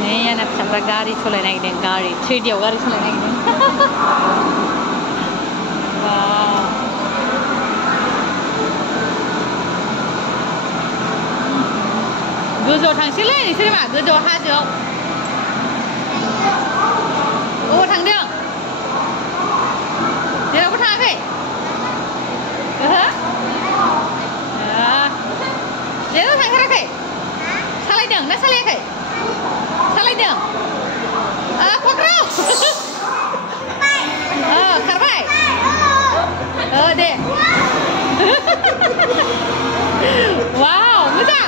नै आंना फिसाफ्रा गारि सालायनो नागिरदों गारि 3Dआव गारि सालायनो नागिरदों गोजौआव थांसैलै नोंसोर मा गोजौआव हाजोआव बबाव थांदों जेरावबो थाङाखै ओहो जेराव थांथाराखै सालायदों ना सालायाखै सालायदों खख्राव खारबाय दे वाव मोजां